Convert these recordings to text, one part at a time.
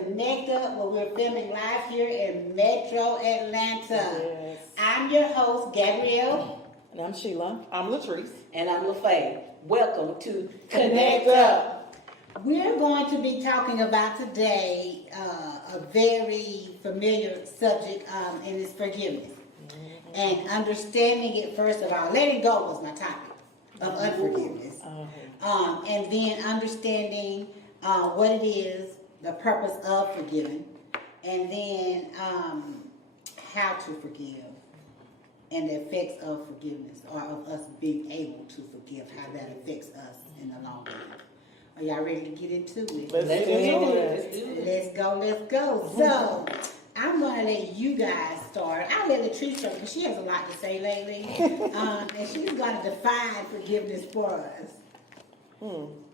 Konnect Up, where we're filming live here in Metro Atlanta. Yes. I'm your host, Gabrielle. And I'm Sheila. I'm Latrice. And I'm LaFay. Welcome to Connect Up. We're going to be talking about today a very familiar subject, and it's forgiveness. Mm-hmm. And understanding it, first of all. Letting go was my topic of unforgiveness. And then understanding what it is, the purpose of forgiving, and then how to forgive, and the effects of forgiveness, or of us being able to forgive, how that affects us in the long run. Are y'all ready to get into it? Let's go. So, I'm going to let you guys start. I'll let Latrice start because she has a lot to say lately. And she's going to define forgiveness for us.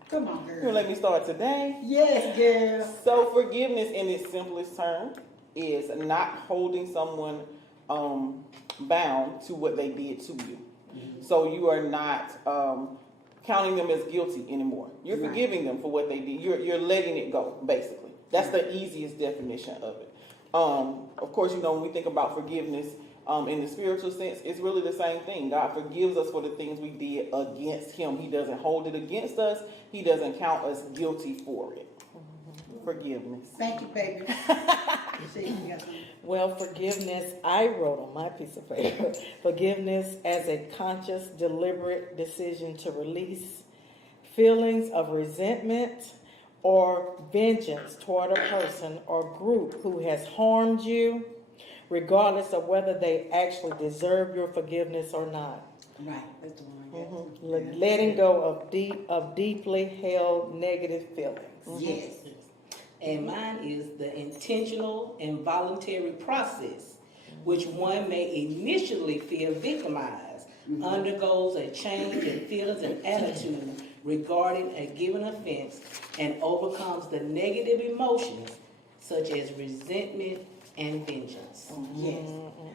Come on, girl. You let me start today? Yes, girl. So forgiveness in its simplest term is not holding someone bound to what they did to you. Mm-hmm. So you are not counting them as guilty anymore. You're forgiving them for what they did. You're letting it go, basically. That's the easiest definition of it. Of course, you know, when we think about forgiveness in the spiritual sense, it's really the same thing. God forgives us for the things we did against Him. He doesn't hold it against us. He doesn't count us guilty for it. Forgiveness. Thank you, baby. Well, forgiveness, I wrote on my piece of paper, forgiveness as a conscious, deliberate decision to release feelings of resentment or vengeance toward a person or group who has harmed you, regardless of whether they actually deserve your forgiveness or not. Right, that's the one. Mm-hmm. Letting go of deeply held negative feelings. Mm-hmm. Yes. And mine is the intentional and voluntary process, which one may initially feel victimized, undergoes a change in feelings and attitude regarding a given offense, and overcomes the negative emotions such as resentment and vengeance. Yes,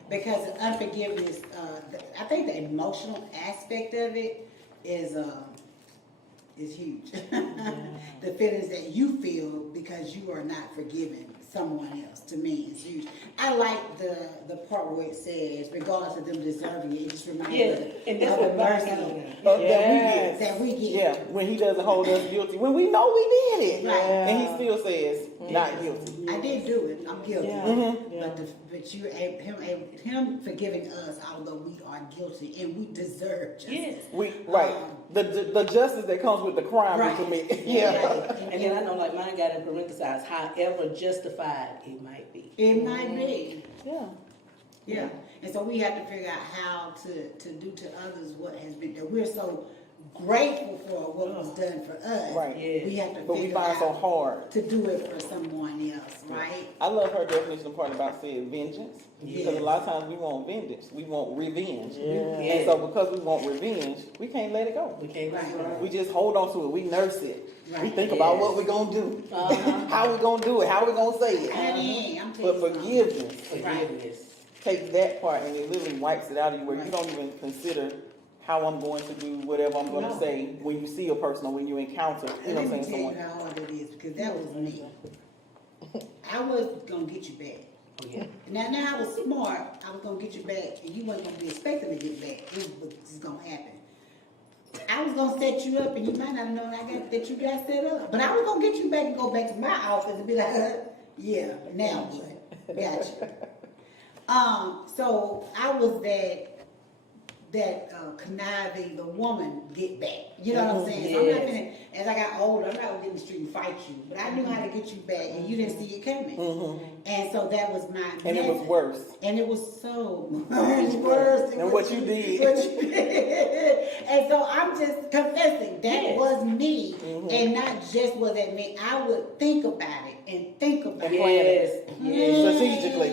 because unforgiveness, I think the emotional aspect of it is huge. The feelings that you feel because you are not forgiving someone else, to me, is huge. I like the part where it says, regardless of them deserving it, it just reminds me of the mercy that we get. Yeah, when He doesn't hold us guilty, when we know we did it, right. And He still says, not guilty. I did do it. I'm guilty. Yeah. Mm-hmm. But him forgiving us, although we are guilty and we deserve justice. Yes. The justice that comes with the crime we commit. Yeah. And then I know, like mine got in parentheses, however justified it might be. It might be. Yeah. And so we have to figure out how to do to others what has been done. We're so grateful for what was done for us. Right. Yeah. We have to But we figure find out so hard to do it for someone else, right? I love her definition part about saying vengeance. Yes. Because a lot of times we want vengeance. We want revenge. Yeah. And so because we want revenge, we can't let it go. We can't Right. We just hold on to it. We nurse it. Right. We think about what we're going to do. How we're going to do it. How we're going to say it. Honey, I'm But telling forgiveness Forgiveness. takes that part and it literally wipes it out of you where you don't even consider how I'm going to do whatever I'm going to say when you see a person or when you encounter, you know what I'm saying, Let me tell someone. you how hard it is, because that was me. I was gonna get you back. Oh, yeah. Now I was smart. I was gonna get you back, and you wasn't gonna be expecting to get back. It was just gonna happen. I was gonna set you up, and you might not have known that you got set up. But I was gonna get you back and go back to my office and be like, yeah, now what? Gotcha. So I was that conniving the woman get back. You know what I'm saying? So I'm not gonna, as I got older, I'm not gonna get in the street and fight you. But I knew how to get you back, and you didn't see it coming. And so that was my And it was worse. And it was so much worse than what you did. And so I'm just confessing that was me, and not just was that me. I would think about it and think about it. Strategically.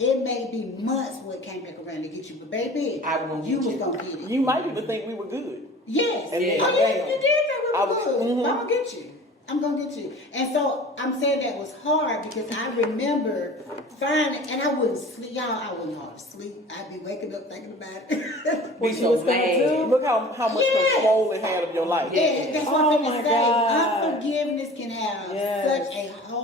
It may be months when it came back around to get you, but baby, you was gonna get it. You might even think we were good. Yes. And then, you did think we were good. Mm-hmm. I'm gonna get you. I'm gonna get you. And so I'm saying that was hard because I remember finding, and I wouldn't sleep. Y'all, I wouldn't hard sleep. I'd be waking up thinking about it. Be so mad. Look how much control it had of your life. Yeah, that's what I'm gonna say. Unforgiveness can have such a hold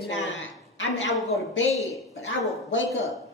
did not. I mean, I would go to bed, but I would wake up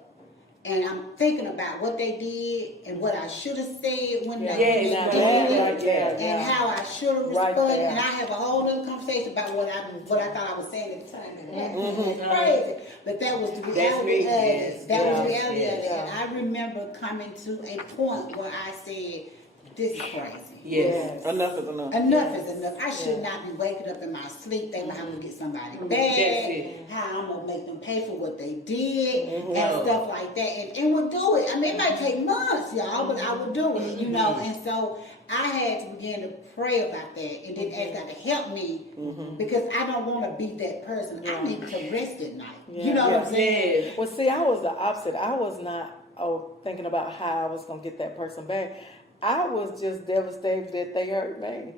and I'm thinking about what they did and what I should have said when Yeah. they Now did that it, right there, and yeah. how I should have Right responded. there. And I have a whole other conversation about what I thought I was saying at the time. And Mm-hmm. that was crazy, but that was the That's reality me, of yes. it. That was the Yes, reality of it. yes. And I remember coming to a point where I said, "This is crazy." Yes. Enough is enough. Enough is enough. I should not be waking up in my sleep thinking I'm gonna get somebody That's back, it. how I'm gonna make them pay for what they did, and Wow. stuff like that. And we'll do it. I mean, it might take months, y'all, but I will do it, you know. And so I had to begin to pray about that, and then ask God to help me because I don't want to be that person. I need to rest at night. You know what I'm saying? Yes. Well, see, I was the opposite. I was not thinking about how I was going to get that person back. I was just devastated that they hurt me.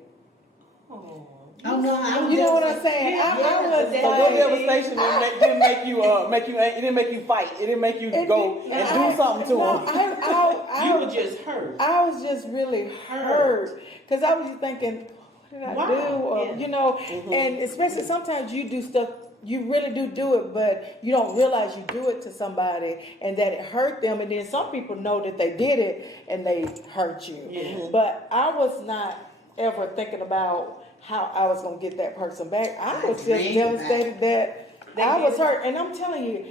Oh. Oh no, I'm You know what I'm just- saying? Yeah, I was yeah. So what like, devastation didn't make you it didn't make you fight. It didn't make you go and do something to no, them. You were just hurt. I was just really hurt because I was just thinking, what did I do? Or, Yeah. you know, and especially sometimes you do stuff, you really do it, but you don't realize you do it to somebody and that it hurt them. And then some people know that they did it and they hurt you. Yeah. But I was not ever thinking about how I was going to get that person back. I was just dreamed about devastated that They I was did. hurt. And I'm telling you,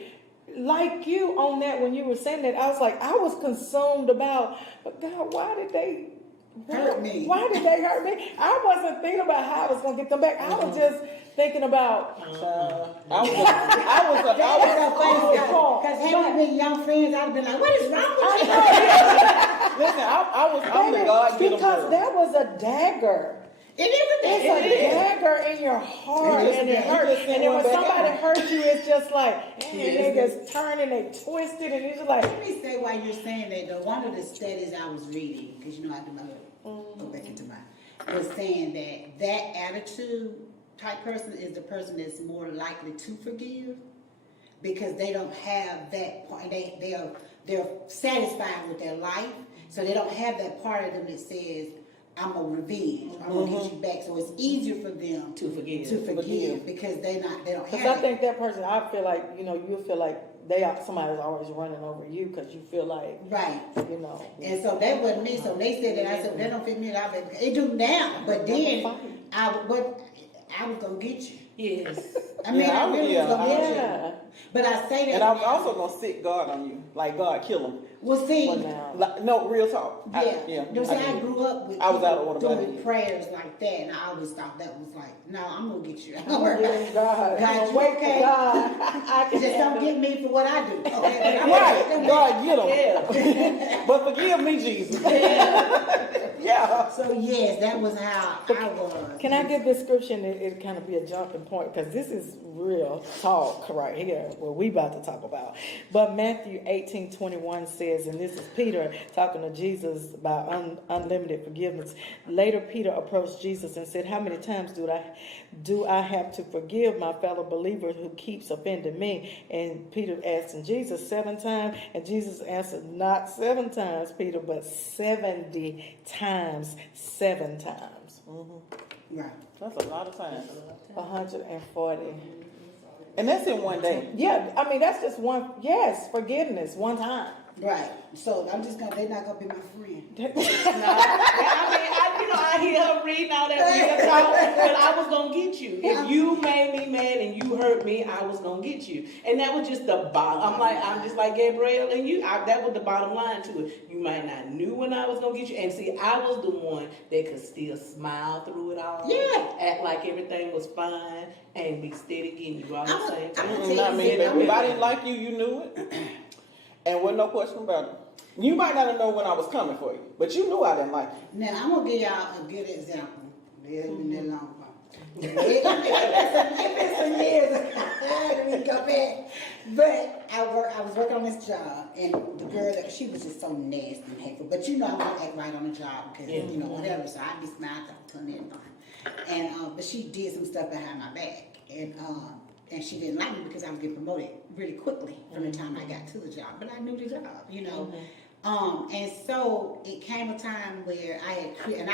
like you on that, when you were saying that, I was like, I was consumed about, but God, why did they Hurt me. Why did they hurt me? I wasn't thinking about how I was going to get them back. I was just thinking about, I was Because had we been young friends, I'd have been like, what is wrong with you? listen, I'm the God given because girl. that was a dagger. It is a It's thing. a dagger in your heart, It is. and it You hurts. just sent And then one when back somebody out. hurts you, it's just like, Yes. they just turn and they twist it, and it's just like, Let me say why you're saying that though. One of the studies I was reading, because you know I do my little, go back into mine, was saying that attitude type person is the person that's more likely to forgive because they don't have that part. They're satisfied with their life, so they don't have that part of them that says, I'm gonna revenge, I'm gonna get you back. So it's easier for them To forgive. because they don't because have I think that person, I feel like, you feel like somebody's always running over you because you feel like, right. you know. And so that wasn't me. So they said that. I said, well, that don't fit me. It do now, but then I was gonna get you. Yes. I mean, Yeah, I really was gonna get Yeah. you. But I say that. And I was also gonna sit God on you, like God kill him. well, see, Well, now. Like, no, real talk. yeah. No, see, I did. grew up with I was out of order by doing then. prayers like that, and I always thought that was like, no, I'm gonna get you. Don't worry about it. God, God, you wait okay? God. I can Just don't get me for what I do. Okay, but I'm Right, God get him. Yeah. But forgive me, Jesus. Yeah. So yes, that was how I was. Can I give description? It kind of be a jumping point because this is real talk right here, what we about to talk about. But Matthew 18:21 says, and this is Peter talking to Jesus about unlimited forgiveness. Later, Peter approached Jesus and said, how many times do I have to forgive my fellow believer who keeps offending me? And Peter asked Jesus 7 times, and Jesus answered, not 7 times, Peter, but 70 times 7 times. Right. That's a lot of times. 140. And that's in one day. Yeah, I mean, that's just one, yes, forgiveness, one time. Right. So I'm just they're not gonna be my friend. I hear her reading all that real talk, but I was gonna get you. If you made me mad and you hurt me, I was gonna get you. And that was just the bottom. I'm just like Gabrielle and you. That was the bottom line to it. You might not knew when I was gonna get you, and see, I was the one that could still smile through it all. Yeah. Act like everything was fine and be steady getting you all the same time. I mean, if everybody like you, you knew it. And wasn't no question about it. You might not have known when I was coming for you, but you knew I didn't like you. Now I'm gonna give y'all a good example. It hasn't been that long ago. It's been some years. Let me go back. But I was working on this job, and the girl she was just so nasty and hateful. But you know I'm gonna act right on the job because you know whatever. So I'd be smiling, telling everything. And but she did some stuff behind my back, and she didn't like me because I was getting promoted really quickly from the time I got to the job. But I knew the job, you know. And so it came a time where I had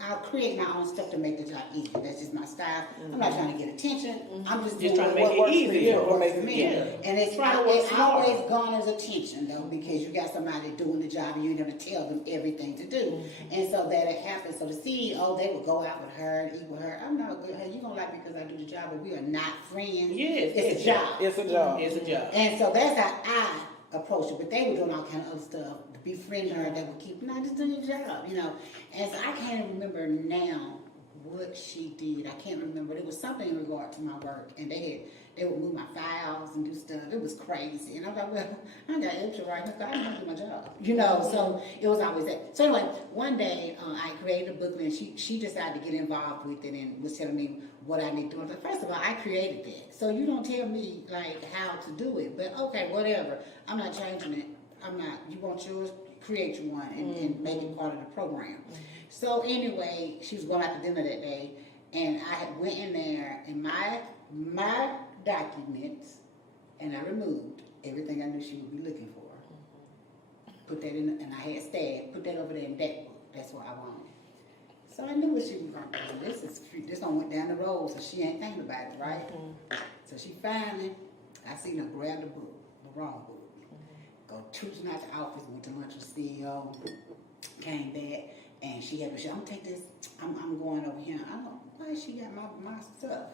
I'll create my own stuff to make the job easy. That's just my style. I'm not trying to get attention. I'm just doing trying to make what it works for easy. me. What works for me. Yeah. And it's Trying to work smart. always garners attention though, because you got somebody doing the job and you're gonna tell them everything to do. And so that it happens. So the CEO, they would go out with her and eat with her. I'm not good. Hey, you gonna like me because I do the job, but we are not friends. Yes, it's a job. It's a job. It's a job. And so that's how I approached it. But they were doing all kind of other stuff to befriend her that would keep, no, just do your job, you know. And so I can't remember now what she did. I can't remember. It was something in regard to my work. And they would move my files and do stuff. It was crazy. And I was like, well, I got extra right now, I don't do my job. You know, so it was always that. So anyway, one day I created a booklet and she decided to get involved with it and was telling me what I need to do. I was like, first of all, I created that. So you don't tell me like how to do it. But okay, whatever. I'm not changing it. I'm not. You want yours? Create you one and make it part of the program. So anyway, she was going out to dinner that day, and I had went in there and my documents, and I removed everything I knew she would be looking for. Put that in, and I had staff. Put that over there in that book. That's what I wanted. So I knew what she was going to do. This one went down the road, so she ain't thinking about it, right? So she finally, I seen her grab the book, the wrong book. Go cruising out the office, went to lunch with the CEO, came back, and she had to say, I'm gonna take this, I'm going over here. I'm like, why she got my stuff?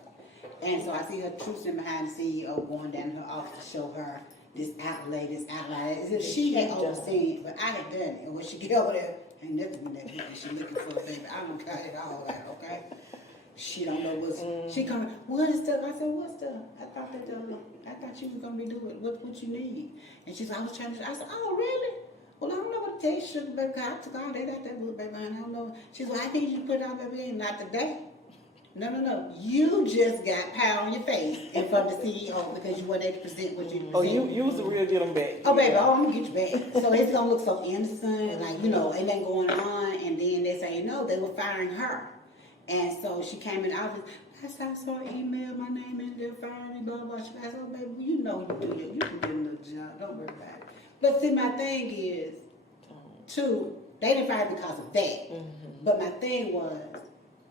And so I see her cruising behind the CEO, going down to her office to show her this outlay, as if she had overseen it, but I had done it. And when she get over there, ain't nothing in that book that she looking for, baby. I don't cut it all out, okay? She don't know what's, she coming, what is stuff? I said, what stuff? I thought you was gonna be doing what you need. And she's like, I was trying to, I said, oh, really? Well, I don't know what to tell you, sugar, baby, 'cause I took all that out that book, baby, and I don't know. She's like, I need you to put it on, baby, not today. No. You just got power on your face in front of the CEO because you weren't able to present what you presented. Oh, you was the real get them back. Oh, baby, I'm gonna get you back. So it's gonna look so innocent, like, you know, ain't going on, and then they say, no, they were firing her. And so she came in the office. I said, I saw an email, my name in there, firing me, blah, blah, blah. She said, oh, baby, you know you do it. You can get another job. Don't worry about it. But see, my thing is, too, they didn't fire because of that. But my thing was,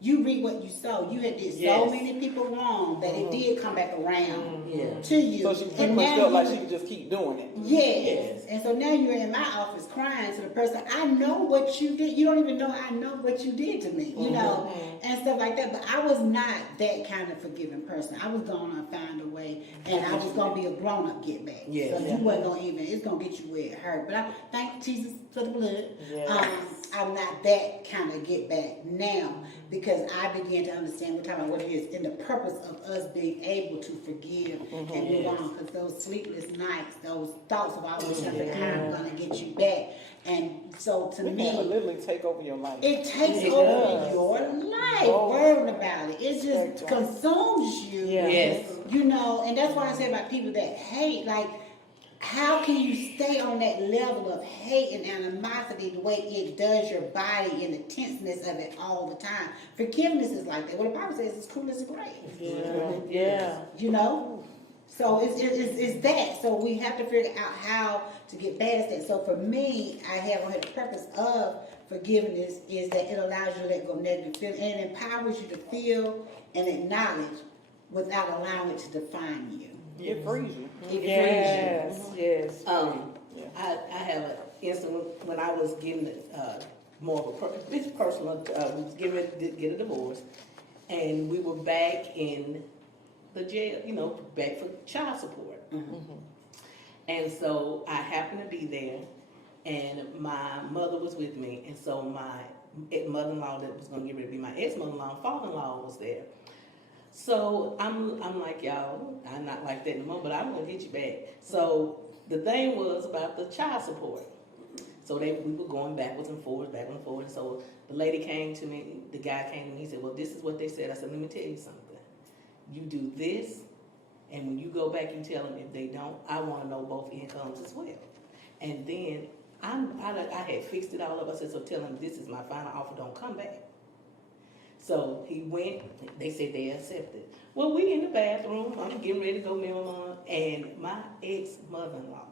you read what you saw. You had did so many people wrong that it did come back around to you. So she pretty much felt like she could just keep doing it. Yes. And so now you're in my office crying to the person, I know what you did. You don't even know I know what you did to me, you know, and stuff like that. But I was not that kind of forgiving person. I was going to find a way, and I was going to be a grown-up get back. So you wasn't going to even, it's going to get you where it hurt. But I thank Jesus for the blood. I'm not that kind of get back now because I began to understand, we're talking about what it is, and the purpose of us being able to forgive and move on, because those sleepless nights, those thoughts of always something, I'm going to get you back. And so to We me, can literally take over your life. it takes over your life, worrying about it. It just consumes you, you know, and that's why I say about people that hate, like, how can you stay on that level of hate and animosity the way it does your body and the tenseness of it all the time? Forgiveness is like that. What the Bible says is cool as a grave. You know? So it's that. So we have to figure out how to get past that. So for me, I have on here the purpose of forgiveness is that it allows you to let go of negative feelings and it empowers you to feel and acknowledge without allowing it to define you. It frees you. Yes. I have an incident when I was getting more of a this personal. Was getting ready to get a divorce, and we were back in the jail. You know, back for child support. And so I happened to be there, and my mother was with me, and so my mother-in-law that was going to get ready to be my ex-mother-in-law, father-in-law was there. So I'm like, y'all, I'm not like that anymore, but I'm gonna get you back. So the thing was about the child support. So we were going backwards and forwards. So the lady came to me, the guy came to me, he said, well, this is what they said. I said, let me tell you something. You do this, and when you go back, you tell them if they don't, I want to know both incomes as well. And then I had fixed it all up. I said, so tell him this is my final offer, don't come back. So he went, they said they accepted. Well, we in the bathroom, I'm getting ready to go meal on, and my ex-mother-in-law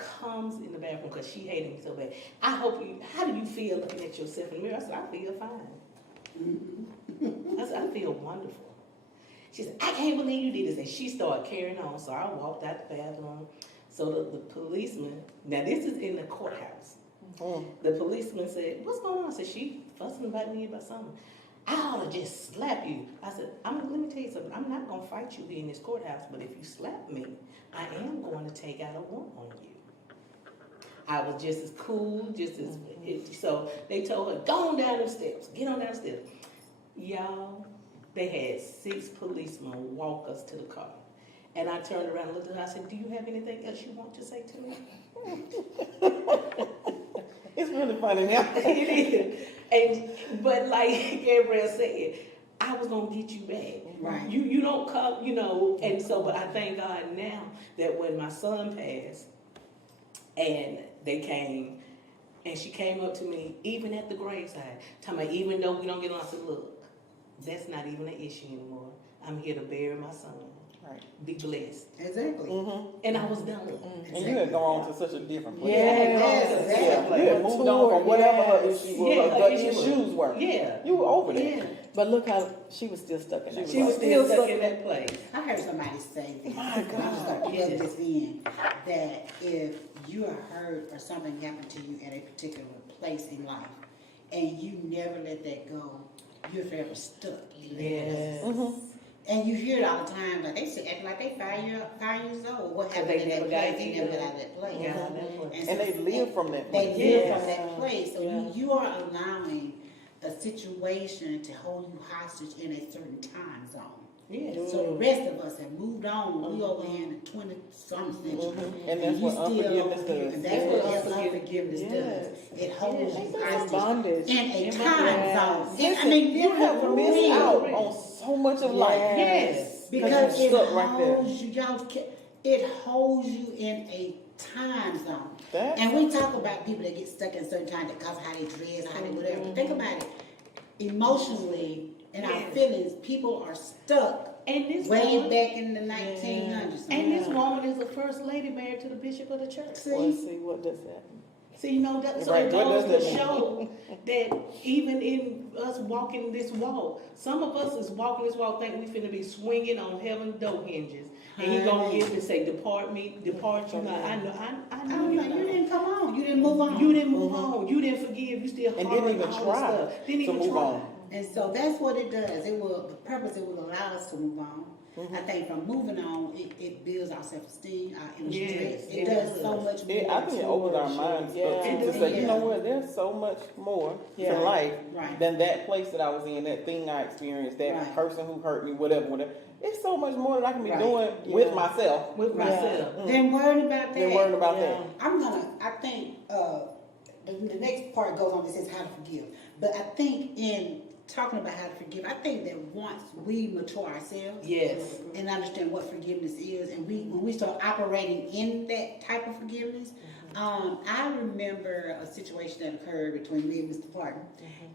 comes in the bathroom because she hated me so bad. How do you feel looking at yourself in the mirror? I said, I feel fine. I said, I feel wonderful. She said, I can't believe you did this. And she started carrying on. So I walked out the bathroom. So the policeman, now this is in the courthouse. The policeman said, what's going on? I said, she fussing about me about something. I ought to just slap you. I said, let me tell you something. I'm not going to fight you here in this courthouse, but if you slap me, I am going to take out a warrant on you. I was just as cool, so they told her, go on down the steps, get on down the steps. Y'all, they had 6 policemen walk us to the car. And I turned around and looked at her, I said, do you have anything else you want to say to me? It's really funny now. It is. But like Gabrielle said, I was gonna get you back. Right. You don't come, and so, but I thank God now that when my son passed and they came and she came up to me, even at the graveside, telling me, even though we don't get along, I said, look, that's not even an issue anymore. I'm here to bury my son. Right. Be blessed. Exactly. And I was done. And you had gone on to such a different place. Yes, You had moved on from whatever her issue was, Yeah, or her the issue was. issues were. Yeah. You were over there. Yeah. But look how she was still stuck in that. She was still stuck in that place. I heard somebody say this, My and I'm just gonna plug God. this in, that if you are hurt or something happened to you at a particular place in life, and you never let that go, you're forever stuck. Yes. And you hear it all the time, like they say, acting like they 5 years old. What happened they in never that got place? They never got out of that place. Yeah, that place. And they live from that They place. live Yes. from that place. So Yeah. you are allowing a situation to hold you hostage in a certain time zone. Yeah. So the rest of us have moved on. We over here in the 20-some century. And that's you what still unforgiveness over here. does. And that's what Yes. unforgiveness Yes. does. It holds you It's hostage bondage. in a Yes. time zone. Listen, I mean, you have for missed real. out on so much of life. Yes. Because you're it stuck right there. holds you, it holds you in a time zone. That's- And we talk about people that get stuck in certain times because of how they dress, how they whatever. But think about it. Emotionally, in our Yes. feelings, people are stuck And this way woman, back in the 1900s. and this woman is the first lady married to the bishop of the church. Well, see, what does that mean? See, that, so Right, it what goes does to that show that even in us walking this walk, some of us is walking this walk think we finna be swinging on heaven's door hinges. And he gonna get and say, depart you not. I know You didn't come on. You didn't move on. You didn't move on. You didn't forgive. You still And didn't harboring even all this try stuff. Didn't to even move try. on. And so that's what it does. The purpose, it will allow us to move on. I think from moving on, it builds our self-esteem, our inner Yes, strength. it It does does. so much more. I think it opens our minds Yeah. up to say, you know what, there's so much more Yeah. to life Right. than that place that I was in, that thing I experienced, that Right. person who hurt me, whatever. It's so much more that I can be Right. doing Yeah. with myself With Right. myself. Then worrying about that. than worrying about Yeah. I think the next part goes on, it says how to forgive. But I think in talking about how to forgive, I think that once we mature ourselves Yes. and understand what forgiveness is, and when we start operating in that type of forgiveness, I remember a situation that occurred between me and Mr. Parton,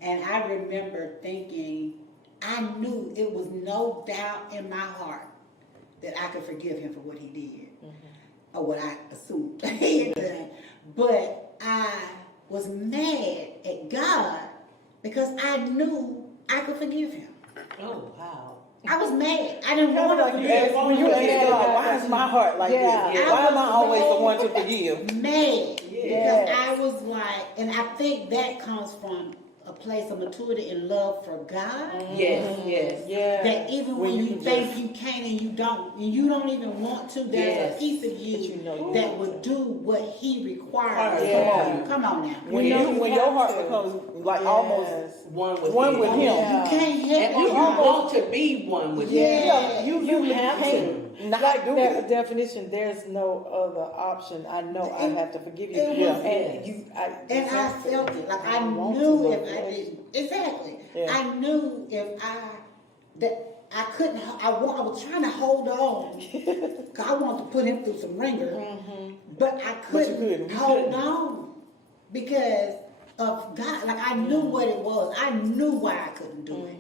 and I remember thinking, I knew it was no doubt in my heart that I could forgive him for what he did, or what I assumed he had done. But I was mad at God because I knew I could forgive him. Oh, wow. I was mad. I didn't Kind want of to like you forgive. asked, when you asked God, why is my heart like Yeah. this? I Why am I was always the mad. one to forgive? Mad. Yes. Because I was like, and I think that comes from a place of maturity and love for God. Yes, yes. Yeah. That even When when you you can think just- you can and you don't even want to, there's Yes. a piece of you, But you know you that want would do what he requires. Yeah. Come on now. When You know you, you when have your heart to. becomes like Yes. almost One with him. him. Yeah. You can't help And you it. want to be one with him. Yeah. You have to. can't not Like do that it. definition, there's no other option. I know I have to forgive you. It was- And you, And I felt it. Like I want knew to, if but- I didn't. Exactly. Yeah. I knew that I couldn't. I was trying to hold on. Cause I wanted to put him through some ringer, but I But you couldn't couldn't. hold on because of God. Like I knew what it was. I knew why I couldn't do it.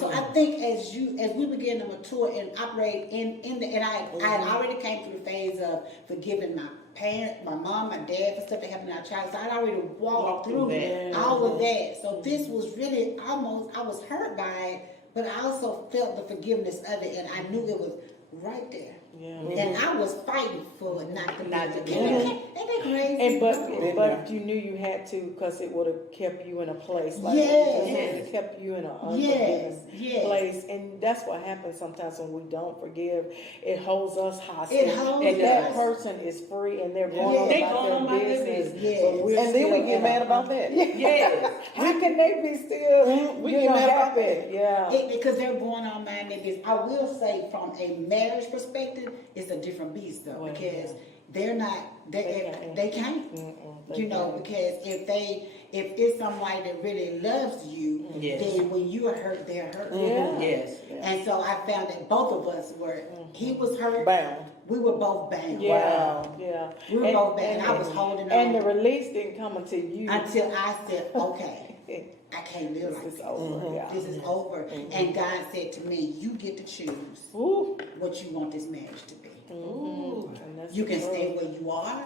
So I think as we begin to mature and operate in the, and I had already came through the phase of forgiving parents, my mom, my dad, for stuff that happened in our childhood. So I'd already walked through that. all of that. So this was really almost, I was hurt by it, but I also felt the forgiveness of it, and I knew it was right there. Yeah. And I was fighting for it not to Not be. to Ain't be. that crazy? And Been but there. you knew you had to, because it would have kept you in a place like Yes. it kept you in an Yes, unforgiven yes. place, and that's what happens sometimes when we don't forgive. It holds us hostage, It holds and that us. person is free and they're going on They about going on their about their business. business. But we're And then still we get in mad a- about that. Yes. How can they be still? We you get know, mad about happy? that. Yeah. Because they're going on mind their business. I will say, from a marriage perspective, it's a different beast though, Well, because yeah. they're not. They can't. Mm-mm, You know, because if it's somebody that really loves you, Yes. then when you are hurt, they're hurt. Yeah. Yes. And so I found that both of us were. He was hurt. Bound. We were both bound. Yeah, Wow. yeah. We were both bound. And I was holding And on. the release didn't come until you. Until I said, okay, I can't live This like is this. over. Yeah. This is over. And God said to me, you get to choose Ooh. what you want this marriage to be. Ooh. And that's You the can truth. stay where you are,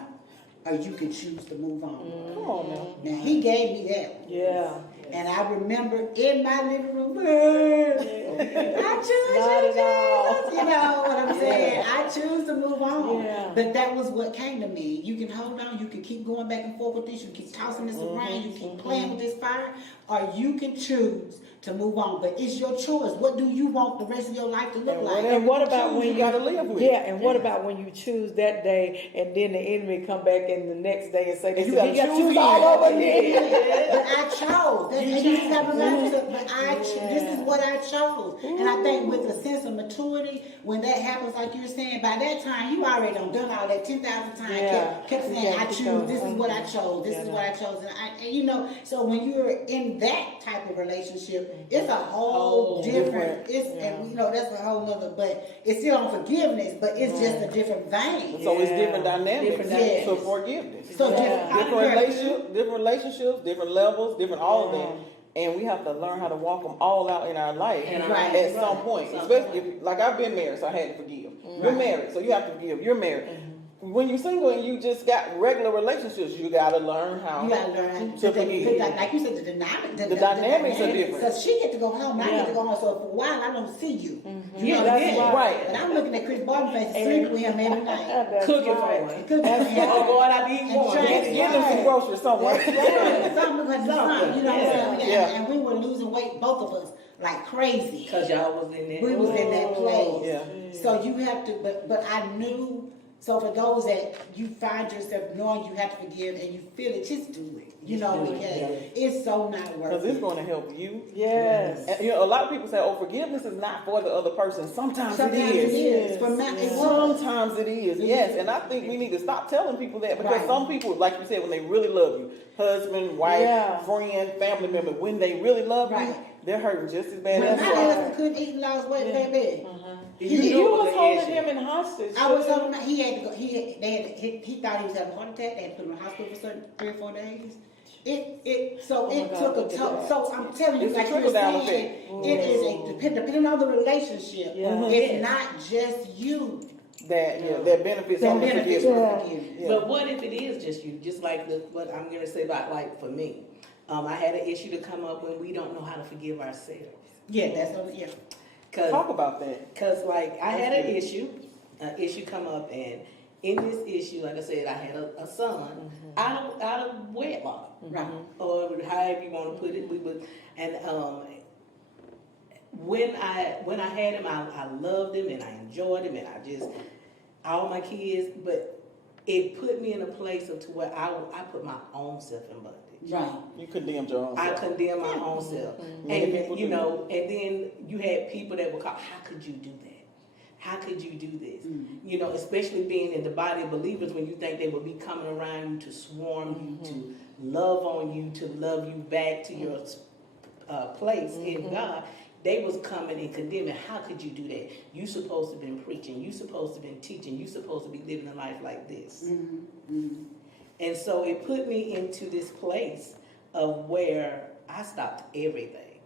or you can choose to move on. Come on now. Now, he gave me that. Yeah. And I remember in my living room, I choose Not you, at all. Jesus. You know what I'm saying? I choose to move on. Yeah. But that was what came to me. You can hold on, you can keep going back and forth with this, you keep tossing this around, you keep playing with this fire, or you can choose to move on. But it's your choice. What do you want the rest of your life to look And like? And what about when you gotta live with? Yeah, and what about when you choose that day and then the enemy come back in the next day and say this? You You gotta got to choose choose all over again. But I chose. And you just have to remember, but this is what I chose. And I think with a sense of maturity, when that happens, like you were saying, by that time you already done all that 10,000 times. Yeah. Kept saying, Yeah, I keep choose. going. This is what I chose. This Yeah, is no. what I chose. And you know, so when you're in that type of relationship, it's a whole different. It's and you know that's a whole other. But it's still on forgiveness, but it's just a different vein. So it's Yeah. different dynamics Different dynamics. to forgiveness. So Yeah. Different relationships, different levels, different all of them. And we have to learn how to walk them all out in our life Right. at some point. Especially if, like I've been married, so I had to forgive. You're married, so you have to forgive. You're married. When you're single and you just got regular relationships, you gotta learn how. You gotta learn how To to forgive. like you said, the dynamic. The dynamics are different. Because she get to go home, I Yeah. get to go home. So for a while, I don't see you. You Yeah, know what I'm that's saying? right. But I'm looking at Chris Barton face and sleeping with him every night. That's Cooking for right. him. Cooking for him. Oh, God, I need And more. trying- Get them some groceries somewhere. Yeah, something because you know what I'm saying? Yeah. And we were losing weight, both of us, like crazy. Because y'all was in there. We was in that place. Yeah. So you have to, but I knew, so for those that you find yourself knowing you have to forgive and you feel it, just do it. You Just know, do it, because yeah. it's so not worth Because it's it. going to help you. Yes. And, you know, a lot of people say, "Oh, forgiveness is not for the other person." Sometimes Sometimes it is. For me, it was. Sometimes it is. Yes, and I think we need to stop telling people that because Right. some people, like you said, when they really love you, husband, wife, Yeah. friend, family member, when they really love you, Right. they're hurting just as bad When as my you are. husband couldn't eat and lost weight, baby. You knew it was an holding issue. him in hostage. I was too. on. He had to go. He thought he was having a heart attack. They had to put him in the hospital for 3 or 4 days. It Oh my it God, took look a at toll. that. So I'm telling you, It's a like you're trickle-down saying, it is a depending on the relationship. Yeah. It's not just you That benefits that on the benefits forgiveness. from forgiveness. Yeah. But what if it is just you? Just like what I'm going to say about, like, for me. I had an issue to come up when we don't know how to forgive ourselves. Yeah, that's on. Yeah. Talk about that. Because, like, I had an issue come up, and in this issue, like I said, I had a son out of wedlock, Right. or however you want to put it. We would, and when I had him, I loved him and I enjoyed him, and I just all my kids, but it put me in a place of to where I put my own self in bondage. Right. You condemned your own I self. condemn my own self. Many people And, you do. know, and then you had people that would call, how could you do that? How could you do this? You know, especially being in the body of believers when you think they will be coming around you to swarm you, to love on you, to love you back to your place in God. They was coming and condemning, how could you do that? You supposed to have been preaching. You supposed to have been teaching. You supposed to be living a life like this. And so it put me into this place of where I stopped everything.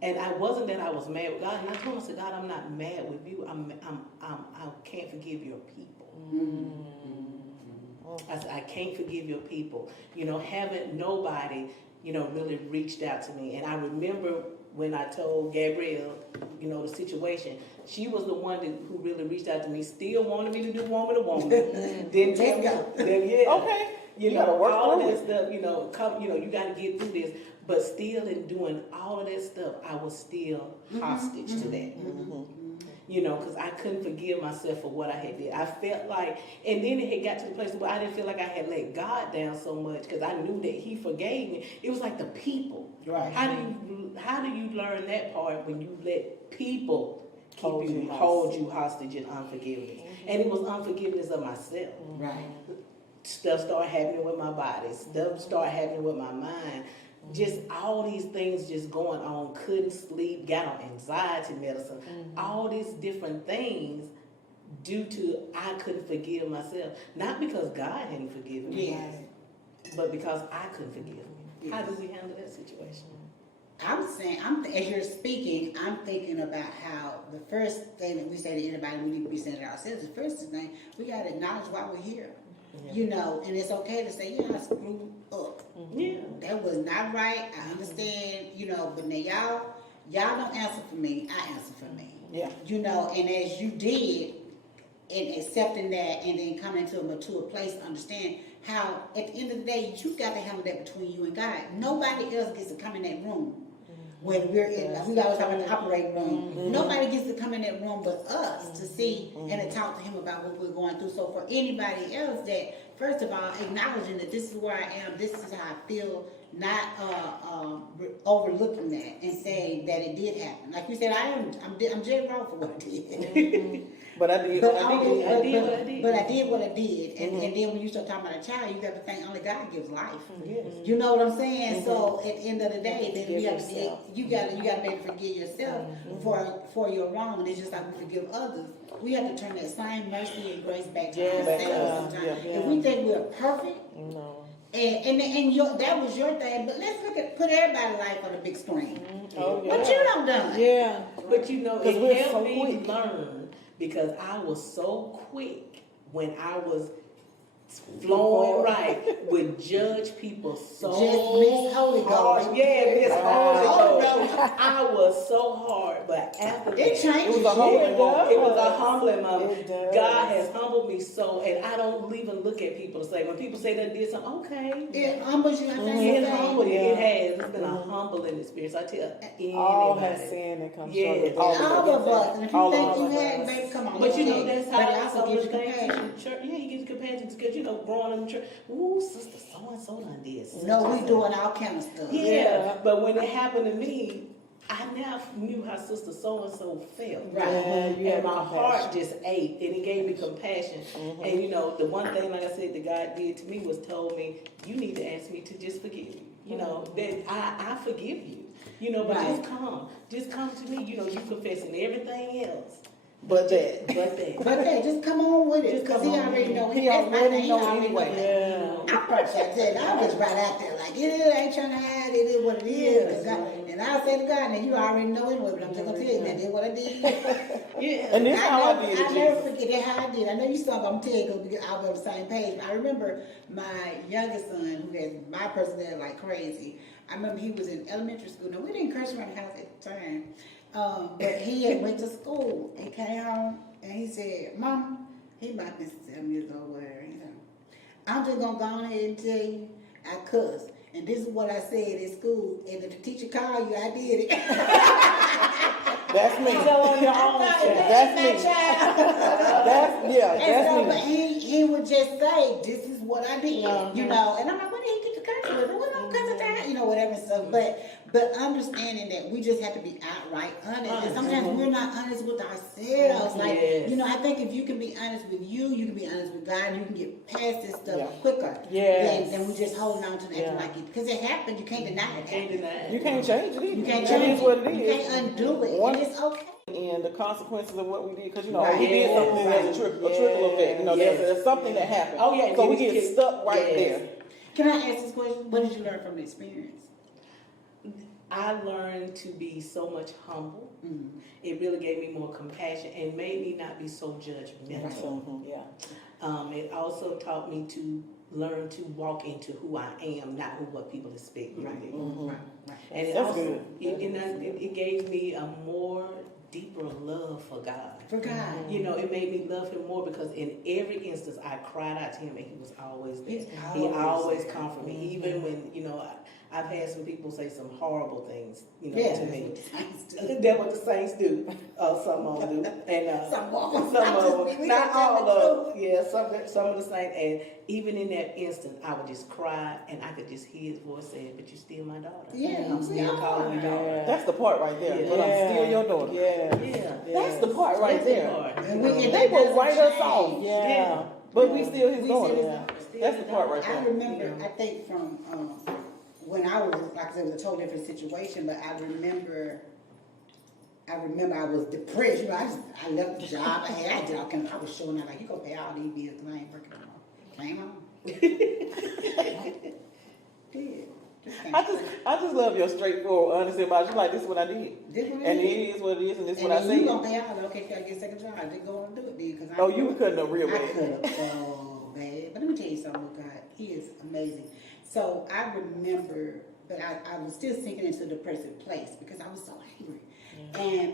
And I wasn't that I was mad with God. And I told him, I said, God, I'm not mad with you. I can't forgive your people. I said, I can't forgive your people. You know, haven't nobody, you know, really reached out to me. And I remember when I told Gabrielle, you know, the situation, she was the one who really reached out to me, still wanted me to do woman to woman. Didn't tell me, yeah. Okay. You gotta know, work all through that stuff, you know, you got to get through this. But still in doing all of that stuff, I was still hostage to that. You know, because I couldn't forgive myself for what I had did. I felt like, and then it had got to the place where I didn't feel like I had let God down so much because I knew that He forgave me. It was like the people. Right. How do you learn that part when you let people hold you hostage in unforgiveness? And it was unforgiveness of myself. Right. Stuff started happening with my body. Stuff started happening with my mind. Just all these things just going on. Couldn't sleep. Got on anxiety medicine. All these different things due to I couldn't forgive myself. Not because God hadn't forgiven me, but because I couldn't forgive me. Yes. How do we handle that situation? I'm saying, as you're speaking, I'm thinking about how the first thing that we say to anybody, we need to be saying to ourselves, the first thing, we got to acknowledge why we're here. You know, and it's okay to say, yeah, I screwed up. Yeah. That was not right. I understand, you know, but now y'all don't answer for me. I answer for me. Yeah. You know, and as you did, in accepting that and then coming to a mature place, understand how at the end of the day, you got to handle that between you and God. Nobody else gets to come in that room. When we're in, we always talk about the operating room. Nobody gets to come in that room but us to see and to talk to Him about what we're going through. So for anybody else that, first of all, acknowledging that this is where I am, this is how I feel, not overlooking that and saying that it did happen. Like you said, I'm dead wrong for what I did. But I did what I did. But I did what I did. And then when you start talking about a child, you got to think only God gives life. Yes. You know what I'm saying? So at the end of the day, then we have to you got to be able to forgive yourself for your wrong. And it's just like we forgive others. We have to turn that same mercy and grace back to ourselves sometimes. If we think we're perfect, and that was your thing, but let's put everybody's life on the big screen. What you done done? Yeah. But you know, Because it we're helped so me quick. learn because I was so quick when I was flowing right would judge people so Just Miss Holy hard. Ghost. Yeah, Miss Holy Holy Ghost. I was so hard, but after that, It changed. It was a humbling moment. It was a humbling moment. It does. God has humbled me so, and I don't even look at people to say, when people say they did something, okay. It humbles you. I think It it's humbled you. Yeah. It has. It's been a humbling experience. I tell anybody. All have sinned and come short Yes. of all of us. And if you All think of you us. had, baby, come on. But you know, let's that's but it how also some of gives the you things compassion. in church. Yeah, you get compassion because you know, growing up in church. Ooh, sister so and so done did. No, we doing all kind of stuff. Yeah, but when it happened to me, I now knew how sister so and so felt. Right. And my heart just ached, and it gave me compassion. And you know, the one thing, like I said, that God did to me was told me, you need to ask me to just forgive you. You know, that I forgive you. You know, but Right. just come to me. You know, you confessing everything else. But that. But hey, just come on with it, because he already know. He That's my already thing, he know already anyway. know. I probably should tell you, I'm just right out there, like, I ain't trying to hide, it is what it is. 'Cause and I say to God, now you already know anyway, but I'm just gonna tell you, that is what I did. Yeah. And this is how I did it, I never Jesus. forget how I did. I know you saw, but I'm telling you, because I was on the same page. I remember my youngest son, who has my personality like crazy. I remember he was in elementary school. Now, we didn't curse around the house at the time. But he had went to school and came home and he said, Mama, he might be 7 years old, whatever. He said, I'm just going to go ahead and tell you, I cussed. And this is what I said in school. And if the teacher called you, I did it. That's me. Tell on your own I thought, child. That's my me. child. That's But me. he would just say, this is what I did, you know. And I'm like, where did he get the curse with? There was no curse at that, you know, whatever stuff. But understanding that we just have to be outright honest. And sometimes we're not honest with ourselves. Like, Yes. you know, I think if you can be honest with you can be honest with God, you can get past this stuff quicker Yes. than we just holding on to that Yeah. like it. Because it happened, you can't deny it. Can't deny it. You can't change it either. You can't It change is what it You is. can't undo it. One- And it's okay. And the consequences of what we did, because you know, Right. we did something Right. as a trickle effect. You know, Yes. there's something that happened. Oh, yeah. So we Then we get get- stuck right yes. there. Can I ask this question? What did you learn from the experience? I learned to be so much humble. Mhm. It really gave me more compassion and made me not be so judgmental. Yeah. It also taught me to learn to walk into who I am, not what people expect me to Right. do. Right. And it That's also good. it gave me a more deeper love for God. For God. You know, it made me love him more because in every instance I cried out to him and he was always there. He's He always there. comforted me, even when, you know, I've had some people say some horrible things, you know, Yeah. to me. That's That's what the saints do. Some of them do. And Some of them. some of them. We Not gotta tell all the of them. Yeah, some of the saints. And even in that instant, I would just cry and I could just hear his voice saying, "But you're still my daughter. Yeah, I'm still we calling you are. daughter." That's the part right there. Yeah. But I'm still your daughter. Yeah. Yeah. That's the part right That's the there. part. And we can- They will write us change. off. Yeah. But we still his We daughter. still his Yeah. daughter. That's the part right I there. remember, I think from when I was, like I said, it was a totally different situation, but I remember I was depressed. You know, I left the job I did all kind of, I was showing out like, you gonna pay all these bills because I ain't working no more. Came home. Did. Just came I just love your straightforward honesty about it. You like, this is what I did. This what And it it is what it is, and this is and what I then you said. gonna pay all, okay, if I get a second job, just go on and do it then, because Oh, you were cutting up real I bad. could have so bad. But let me tell you something with God. He is amazing. So I remember, but I was still sinking into a depressive place because I was so angry.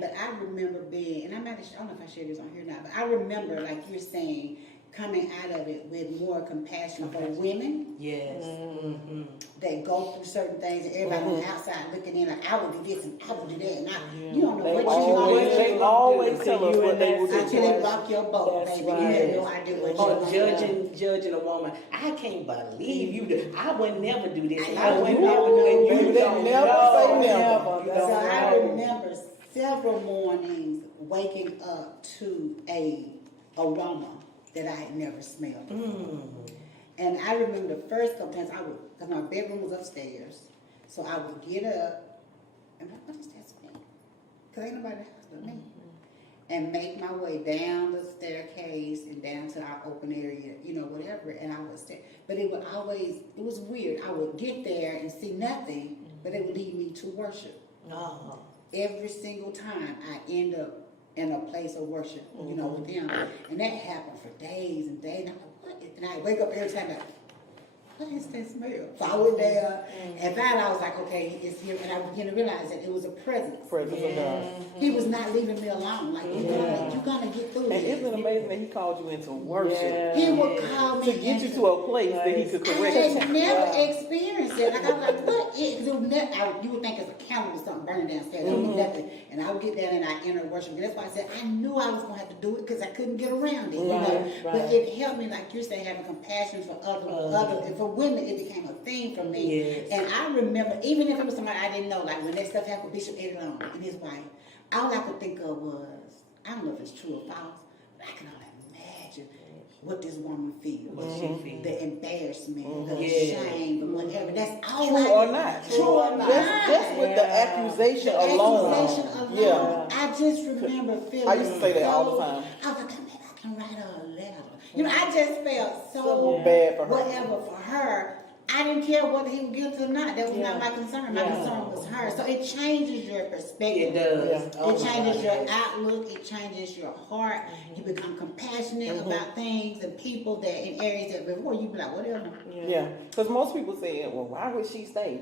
But I remember being, and I don't know if I shared this on here now, but I remember, like you're saying, coming out of it with more compassion for women Yes. Mm-hmm. that go through certain things, and everybody on the outside looking in like, I would do this and I would do that, and you don't know They what you're going to They do always So tell us you what in they that will do. until they block your boat, That's baby. right. You have no idea what Or you're going to do. judging a woman. I can't believe you do. I would never do this. And I I would know. never do that. Baby, You they don't never know. say never. You That's So don't I know. remember several mornings waking up to a aroma that I had never smelled before. And I remember the first couple times because my bedroom was upstairs, so I would get up and be like, what is that smell? Because ain't nobody in the house but me. And make my way down the staircase and down to our open area, you know, whatever, and I would stay. But it was weird. I would get there and see nothing, but it would lead me to worship. Uh-huh. Every single time I end up in a place of worship, you know, with them. And that happened for days and days. And I'm like, what? And I wake up every time like, what is that smell? So I went there and finally I was like, okay, it's here. And I began to realize that it was a presence. Presence of God. He was not leaving me alone. Like, you're gonna get through And this. isn't it amazing that he called you into worship Yeah. He would call me to get you to a place that he could I correct had you? never experienced it. Like I was like, what? Because you would think it's a candle or something burning downstairs. It was nothing. And I would get down and I enter worship. And that's why I said I knew I was gonna have to do it because I couldn't get around it. You know? Right. But it helped me, like you're saying, having compassion for other and for women. It became a thing for me. Yes. And I remember, even if it was somebody I didn't know, like when that stuff happened, Bishop Eddie Long and his wife, all I could think of was, I don't know if it's true or false, but I can only imagine what this woman feels. What she feels. The embarrassment, the Yeah. shame, the whatever. That's all True I or not? True or not. Just with the accusation alone. Accusation alone. Yeah. I just remember feeling I used to say that all the so- time. I was like, man, I can write her a letter. You know, I just felt so So bad for her. whatever for her. I didn't care whether he was guilty or not. That was Yeah. not my concern. My Yeah. concern was her. So it changes your perspective. It does. Yeah. Oh It my changes God, your yes. outlook. It changes your heart. You become compassionate about things and people that in areas that before you be like, whatever. Yeah, because most people say, well, why would she stay?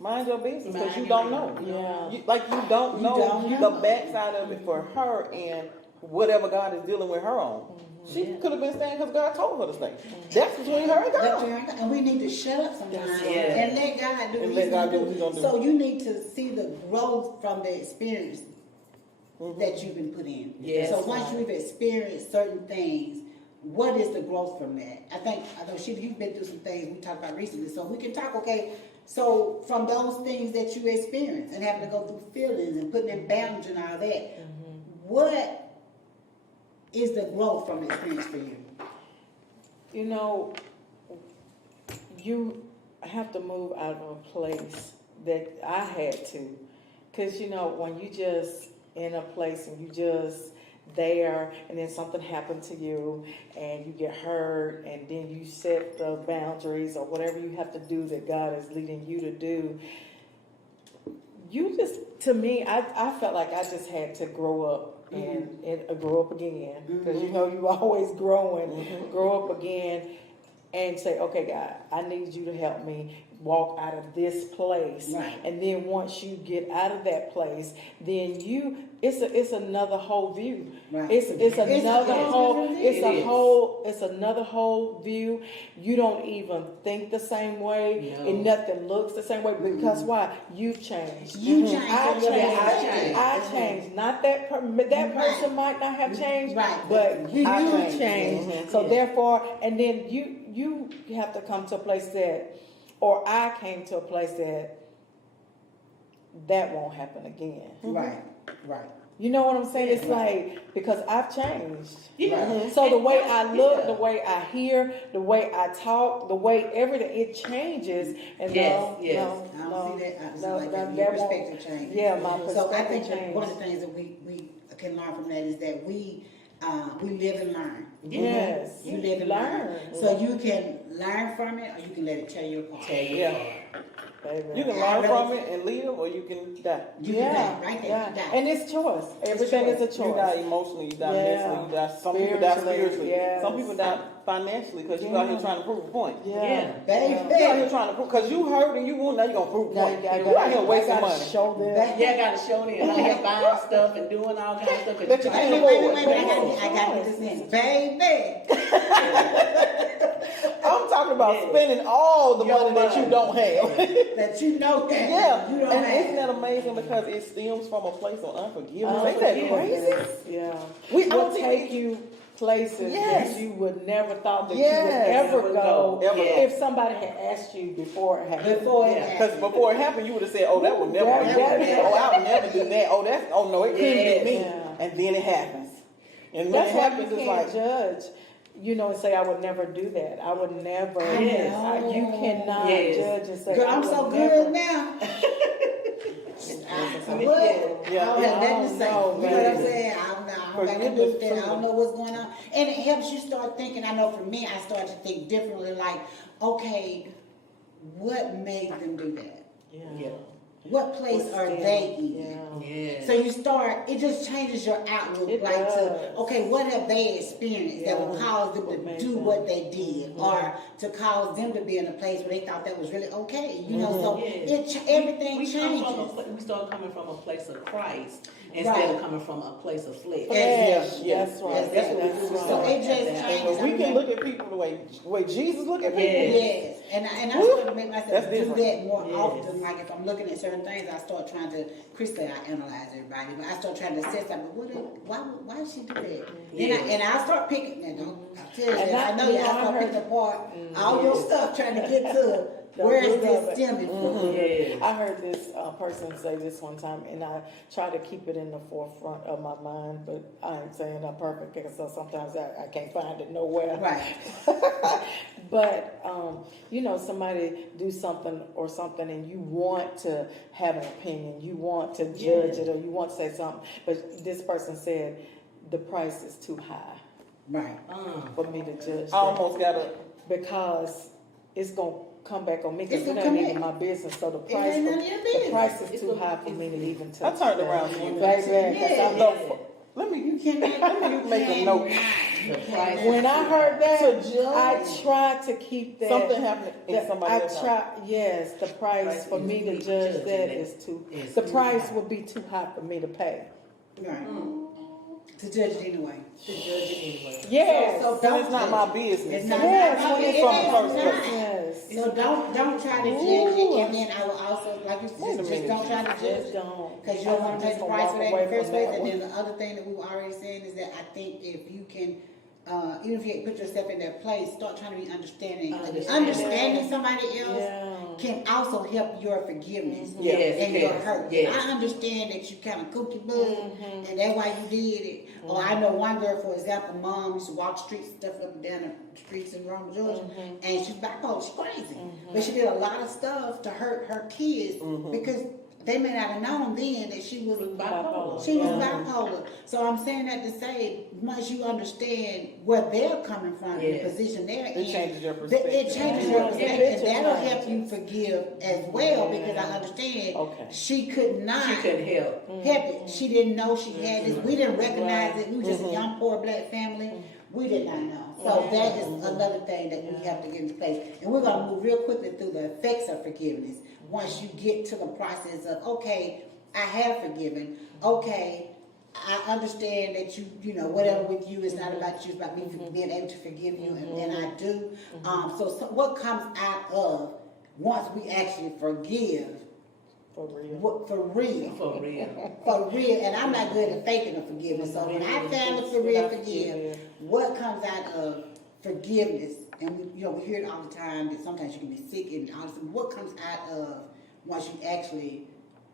Mind your business, because Mind you your don't know. business. Yeah. You don't You know don't the know. backside of it for her and whatever God is dealing with her on. She could have been staying because God told her to stay. That's between her and God. And we need to shut up sometimes Yeah. and let God do And what let he's God gonna do what he's gonna do. So you need to see the growth from the experience that you've been put in. Yes. So once you've experienced certain things, what is the growth from that? I know you've been through some things we talked about recently, so we can talk, okay, so from those things that you experienced and having to go through feelings and putting in boundaries and all that, what is the growth from the experience for you? You know, you have to move out of a place that I had to. Because, you know, when you just in a place and you just there and then something happened to you and you get hurt and then you set the boundaries or whatever you have to do that God is leading you to do, you just, to me, I felt like I just had to grow up and grow up again, because you know you always growing, grow up again, and say, okay, God, I need you to help me walk out of this place. Right. And then once you get out of that place, then it's another whole view. Right. It's another yes, whole, it is. it's another whole view. You don't even think the same way, No. and nothing looks the same way, because why? You've changed. You changed. I so changed. you're effective. I changed. Not that that person might not have changed, Right. but you I changed. So therefore, and then you have to come to a place that, or I came to a place that won't happen again. Right, right. You know what I'm saying? It's like, because I've changed. Yeah. So the way I look, Yeah. the way I hear, the way I talk, the way everything, it changes. And Yes, yes. I don't see that. I see like that your won't- perspective changes. Yeah, my perspective So I think that changed. one of the things that we can learn from that is that we live and learn. Yes. You live and learn. So you can learn from it, or you can let it tear you apart. Yeah. Baby. You can learn from it and leave, or you can die. You can die right there. yeah. You die. And it's choice. Everything is a choice. You die emotionally, you die Yeah. mentally, you die. Some people die Spiritually, spiritually. yes. Some people die financially because you out here trying to prove a point. Yeah. Baby. You out here trying to prove, because you hurt and you won, now you gonna prove a Now point. you You out here wasting money. show them. Yeah, I gotta show them. I have buying stuff and doing all kinds of stuff. That you Wait, can't wait, afford. wait, wait, I got to get this in. Baby, I'm talking about spending all the money that you don't have. that you know that Yeah, you don't and have. isn't that amazing, because it stems from a place of unforgiveness? Ain't that Unforgiveness. crazy? Yeah. We- I will don't think take we- you places Yes. that you would never thought that Yes. you would ever go. Ever go. If somebody had asked you before it happened. Before it Yeah, Because happened. before it happened, you would have said, "Oh, that would never That- happen. that- Oh, I would never do that. Oh no, it couldn't Yes. be me." Yeah. And then it happens. And when That's it why happens, you it's can't like, judge, you know, and say, I would never do that. I would never. know. You cannot Yes. judge and say, Girl, I I'm would so never. good now. I would. Yeah. I don't have nothing to say. Oh, no, You know what I'm baby. saying? I don't got to do with that. I don't know what's going on. And it helps you start thinking. I know for me, I started to think differently. Like, okay, what made them do that? Yeah. What place are they in? Yeah. Yeah. So you start, it just changes your outlook, It like does. to, okay, what have they experienced that would cause them What to made do them- what they did, or to cause them to be in a place where they thought that was really okay, you know, so Yeah. everything we changes. we start coming from a place of Christ instead Right. of coming from a place of flesh. Yes. Yeah. That's right. That's what we That's do. right. So it just Yeah. changes. we can look at people the way Jesus look at people. Yeah. Yes, and I started to make That's myself do different. that more Yes. often. Like if I'm looking at certain things, I start trying to. Chris said I analyze everybody, but I start trying to assess like, why did she do that? Yeah. Then I start picking. Now, don't I tell you, And I know you you. know, I I start heard- picking apart all your stuff, trying to get to The where is root of this it. stemming from. Yeah. I heard this person say this one time, and I try to keep it in the forefront of my mind, but I ain't saying I'm perfect, because so sometimes I can't find it nowhere. Right. But, you know, somebody do something or something, and you want to have an opinion, you want to judge it, or you want to say something, but this person said, the price is too high Right. for me to judge I that, almost got a. because it's going to come back on me, because It's it gonna ain't come even back. my business, so the It price, ain't none of your the business. price is It's too gonna- high for me to even touch. I turned that. around to you. Baby, 'cause I'm Yeah. the- Let me. You cannot. You make a note. The price. When I heard that, To judge. I tried to keep that. Something happened in that somebody I else's try, yes, the price Price for is me to we judge judging that it. is too, It's the too price high. would be too high for me to pay. Right. To judge it anyway. To judge it anyway. Yes, So Then it's not my business. It's not Yes, my when business. it's from the It first is place. not. yes. So don't try to judge it, and then I will also, like you Wait a said, just minute, don't try to judge Just it. don't. Because you don't want to pay Just the gonna price walk for that away in the first from place. that And one. then the other thing that we were already saying is that I think if you can, even if you put yourself in that place, start trying to be understanding. Understanding somebody else Yeah. can also help your forgiveness Yes, and it your can. hurt. Yes. I understand that you kind of cookie boo, and that's why you did it. Or I know one girl, for example, mom used to walk streets, stuff up and down the streets in Rome, Georgia, and she's bipolar, she's crazy. But she did a lot of stuff to hurt her kids because they may not have known then that she was bipolar. She was bipolar. So I'm saying that to say, once you understand where they're coming from, the position they're in, It changes your perspective. it changes your perspective. Yeah. That'll help you forgive as well, because I understand she could not She couldn't help. help it. She didn't know she had this. We didn't recognize it. We were just a young, poor black family. We did not know. So that is another thing that we have to get into place. And we're going to move real quickly through the effects of forgiveness. Once you get to the process of, okay, I have forgiven. Okay, I understand that you know, whatever with you is not about you, it's about me being able to forgive you, and I do. So what comes out of once we actually forgive? For real. For real. For real. For real. And I'm not good at faking the forgiveness. So when I family for real forgive, what comes out of forgiveness? And we hear it all the time that sometimes you can be sick and all this. What comes out of once you actually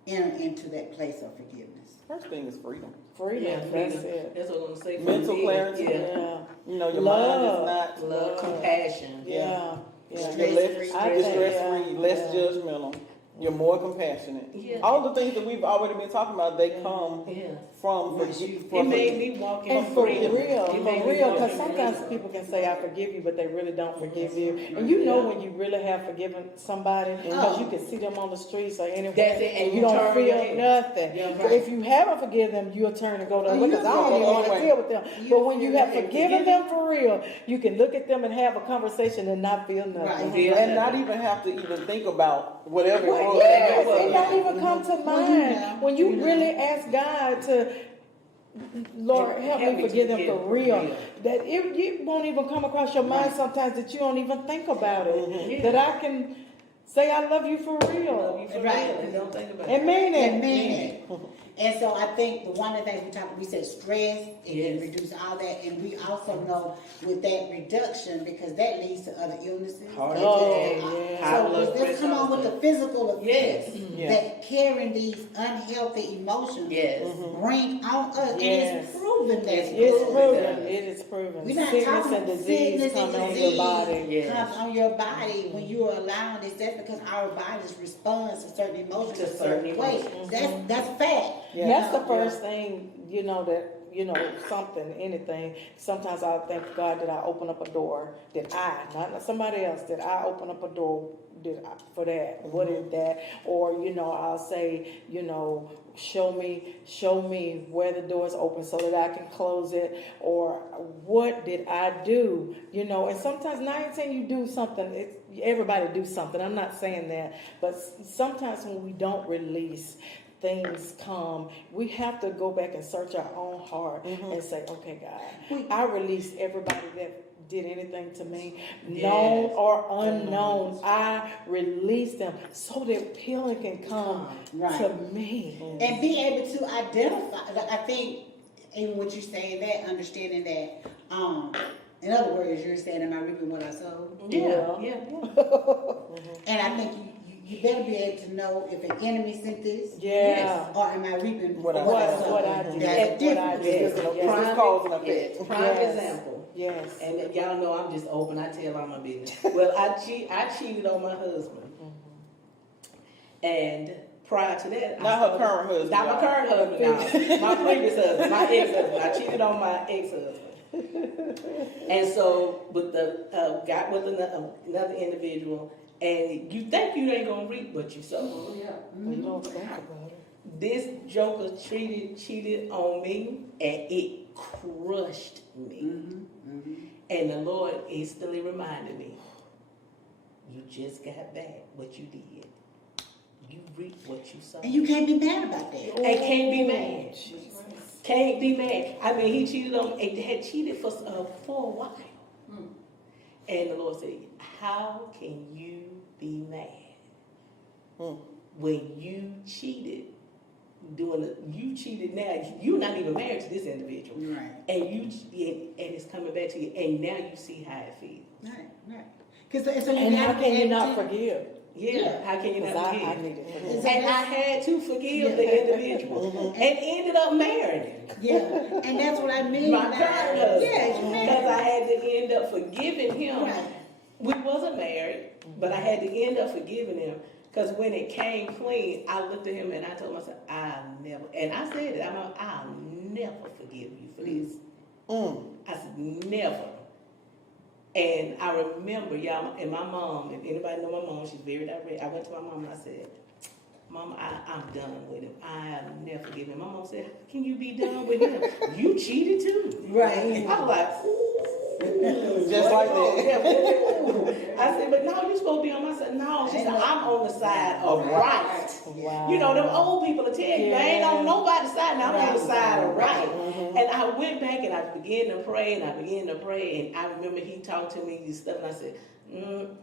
enter into that place of forgiveness? First thing is freedom. Freedom. Yeah, That's freedom. it. That's what I'm gonna say. Mental clarity. Yeah. You know, your Love. mind is not Love, compassion. Yeah. You're Yeah. less, I you're think, stress-free, less judgmental. You're more compassionate. Yeah. All the things that we've already been talking about, they come Yeah. from It made me walk in And for freedom. real, It made me because walk in sometimes freedom. people can say, I forgive you, but they really don't forgive you. And you know when you really have forgiven somebody, because you can see them on the streets or anywhere, That's it, and you don't turn feel your head. nothing. Yeah, But right. if you haven't forgiven them, you'll turn and go to Oh, because I don't you even want to feel deal with them. You But when you feel have like forgiven them for real, you can look at them and have a conversation and not feel nothing. Right. Feel and not nothing. even have to even think about whatever it was. Yes, Yeah. it don't even come to Well, mind. you know, When you you know. really ask God to, Lord, help me forgive them for real. That it won't even come across your mind Right. sometimes that you don't even think about it. Mhm. That I can say I love you for Love real. you for Right. real and don't think about And it. mean it. And mean it. And so I think one of the things we said stress, and Yes. reduce all that, and we also know with that reduction, because that leads to other illnesses. Heart It attack, just- yeah. High blood So let's pressure, come on with the physical Yes. effects Yeah. that carrying these unhealthy emotions Yes. bring on us, Yes. and it's proven that It's good. proven. It is proven. We're not Sickness talking and about disease sickness come and on disease your body. Yes. comes on your body when you are allowing this. That's because our bodies respond to certain emotions To a certain certain way. emotions. That's fact. Yeah. That's the first thing, something, anything. Sometimes I'll thank God that I open up a door, not somebody else, that I open up a door for that. What is that? Or, I'll say, show me where the door is open so that I can close it. Or what did I do? And sometimes 9 and 10 you do something. Everybody do something. I'm not saying that. But sometimes when we don't release, things come. We have to go back and search our own heart and say, okay, God, I release everybody that did anything to me, known or unknown. I release them so that healing can come to me. And be able to identify. I think, even what you're saying, that understanding that, in other words, you're saying, am I reaping what I sowed? Yeah. And I think you better be able to know if an enemy sent this. Yeah. Or am I reaping What I what I sowed. sowed? What I did. That's What I different. did. It's Yes. just cause and effect. Yes. Prime Yes. example. Yes. And y'all know I'm just open. I tell all my business. Well, I cheated on my husband, and prior to that, Not her current husband. not my y'all. current husband, y'all. My previous husband, my ex-husband. I cheated on my ex-husband, and so got with another individual. And you think you ain't gonna reap, but you sow. You don't think about it. This joker cheated on me, and it crushed me. And the Lord instantly reminded me, you just got back what you did. You reap what you sow. And you can't be mad about that. And can't be mad. Jesus. Can't be mad. I mean, he cheated on, and had cheated for a while. And the Lord said, how can you be mad when you cheated? You cheated now. You're not even married to this individual. Right. And it's coming back to you, and now you see how it feels. Right. So And how gotta be can you able not to- forgive? Yeah, how can you Because not I forgive? needed forgiveness. And I had to forgive the individual, and ended up marrying him. Yeah, and that's what I mean. My by- current husband. Yeah, you Because I had to end up forgiving him. Right. We wasn't married, but I had to end up forgiving him Because when it came clean, I looked at him and I told myself, I'll never, and I said it, I'll never forgive you for this. I said, never. And I remember, y'all, and my mom, if anybody know my mom, she's very direct. I went to my mom and I said, Mom, I'm done with him. I'll never forgive him. My mom said, how can you be done with him? You cheated too. Right. I was like, ooh. Just like that. I said, but no, you're supposed to be on my side. No, she said, I'm on the side of right. Wow. You know, them old people will tell you, I ain't on nobody's side, now I'm on the side of right. And I went back and I began to pray, and I remember he talked to me and stuff, and I said,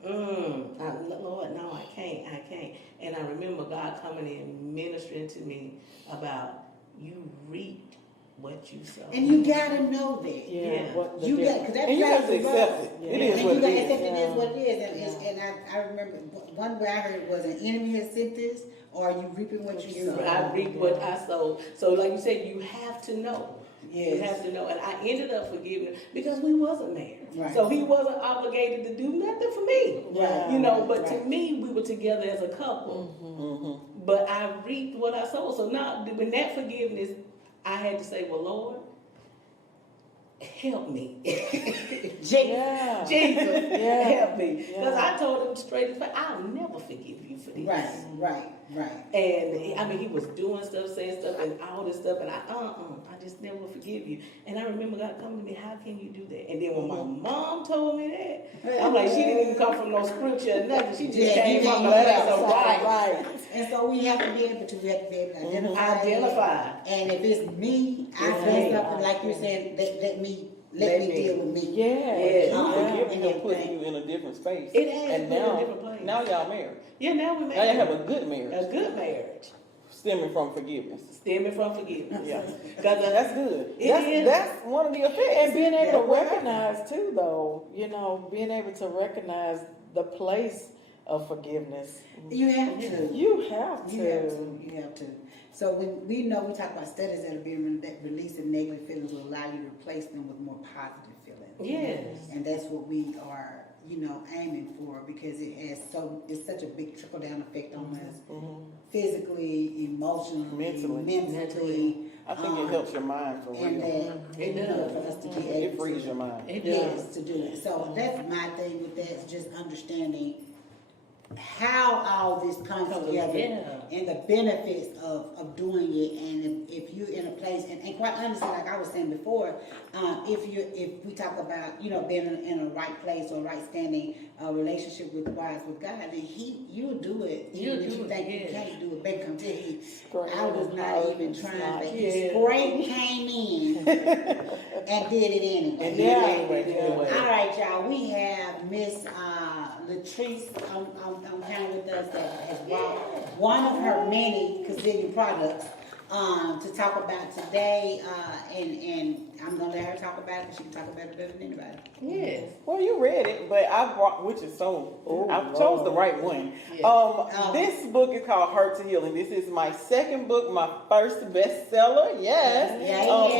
Lord, no, I can't. And I remember God coming in ministering to me about you reaped what you sow. And you gotta know that. Yeah. What the You got, difference. cause that And you have to plays a accept role. it. Yeah. It is And what you it gotta is. accept it is what it is. And I remember one way I heard it was an enemy has sent this, or you reaping what you sow. I reaped what I sowed. So like you said, you have to know. Yes. You have to know. And I ended up forgiving him because we wasn't married. Right. So he wasn't obligated to do nothing for me. Right. You know, but Right. to me, we were together as a couple. But I reaped what I sowed. So now, when that forgiveness, I had to say, well, Lord, help me. Yeah. Jesus, Yeah. help me. Because Yeah. I told him straight as I'll never forgive you for this. Right. And I mean, he was doing stuff, saying stuff, and all this stuff, and I just never will forgive you. And I remember God coming to me, how can you do that? And then when my mom told me that, I'm like, she didn't even come from no scripture or nothing. She just came from the place of right. And so we have to be able to identify. And if it's me, I feel something like you're saying, let me deal with me. Yeah. Forgiving him put you in a different space. It has And put you in a now, different place. now y'all married. Yeah, now we Now you have married. a good marriage. A good marriage. Stemming from forgiveness. Stemming from forgiveness. Yeah. Because That's good. It is. That's one of the effects. And being able to Yeah. recognize too, though, being able to recognize the place of forgiveness. You have to. You have to. You have to. So when we talk about studies that are being that releasing negative feelings will allow you to replace them with more positive feelings. Yes. And that's what we are, aiming for, because it's such a big trickle down effect on us, physically, emotionally, mentally. I think it helps your mind for And real. It does. for us to be It able frees to, your mind. It yes, does. to do it. So that's my thing with that, is just understanding how all this comes together and the benefits of doing it. And if you're in a place, and quite honestly, like I was saying before, if we talk about being in a right place or right standing relationship with God, then you'll do it. Even if you think you can't do it, baby, come tell you, I was not even trying, but His grace came in and did it anyway. And did it anyway. All right, y'all. We have Miss Latrice on panel with us that has brought one of her many Kazillion products to talk about today. And I'm gonna let her talk about it, because she can talk about it better than anybody. Yes. Well, you read it, but I brought, which is I chose the right one. This book is called Hurt to Healing. This is my second book, my first bestseller. Yes.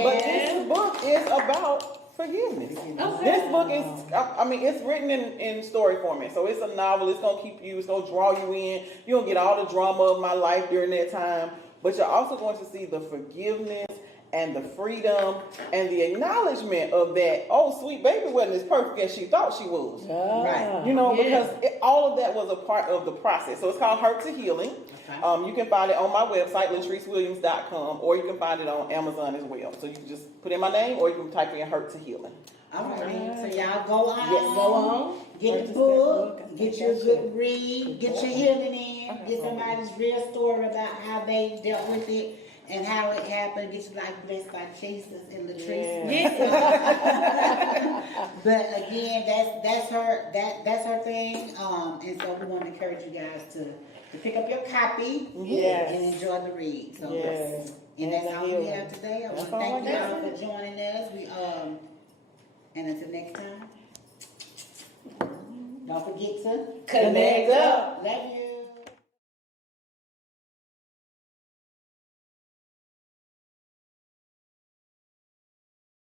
But this book is about forgiveness. Okay. This book is, it's written in story format. So it's a novel. It's going to keep you, it's going to draw you in. You're going to get all the drama of my life during that time. But you're also going to see the forgiveness and the freedom and the acknowledgement of that, sweet baby wasn't as perfect as she thought she was. Right. Because all of that was a part of the process. So it's called Hurt to Healing. Okay. You can find it on my website, LatriceWilliams.com, or you can find it on Amazon as well. So you can just put in my name, or you can type in Hurt to Healing. All right. So y'all go on. Yes. Go on. Get the book. Get you a good read. Get your healing in. Get somebody's real story about how they dealt with it and how it happened. Get your life blessed by Jesus and Latrice. But again, that's her thing. And so we want to encourage you guys to pick up your copy and enjoy the read. So and that's all we have today. I want to thank you all for joining us. And until next time, don't forget to Connect up. Love you.